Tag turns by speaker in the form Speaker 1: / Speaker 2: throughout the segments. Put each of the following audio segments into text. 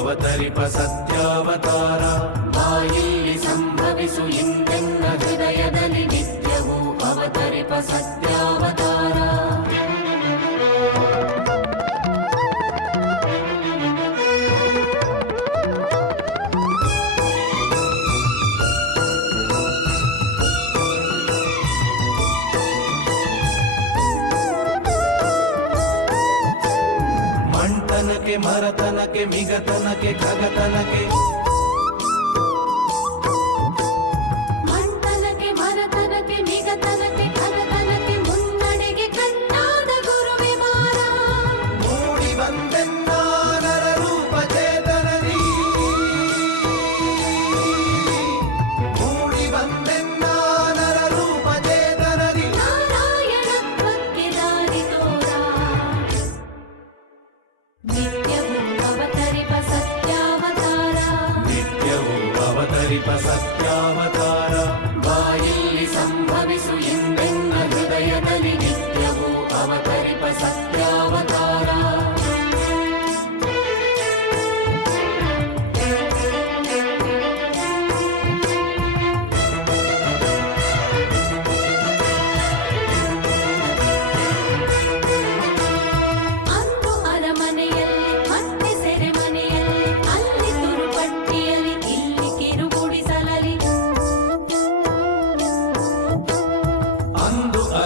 Speaker 1: ಅವತರಿಪ ಸತ್ಯಾವತಾರ.
Speaker 2: ಬಾಯಲ್ಲಿ ಸಂಭವಿಸು ಇಂದೆನ್ನ ಹೃದಯದಲ್ಲಿ ನಿತ್ಯವೂ ಅವತರಿಪ ಸತ್ಯಾವತಾರ
Speaker 1: ಮರತನಕ್ಕೆ ಮಿಗತನಕ್ಕೆ ಖಗತನಕ್ಕೆ
Speaker 2: सत्यावतार वायिल्लि सम्भ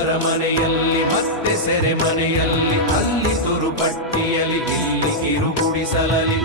Speaker 2: ಅರಮನೆಯಲ್ಲಿ ಮತ್ತೆ ಸೆರೆಮನೆಯಲ್ಲಿ ಅಲ್ಲಿ ತುರುಪಟ್ಟಿಯಲ್ಲಿ ಇಲ್ಲಿ ಕಿರುಗುಡಿಸಲಲಿ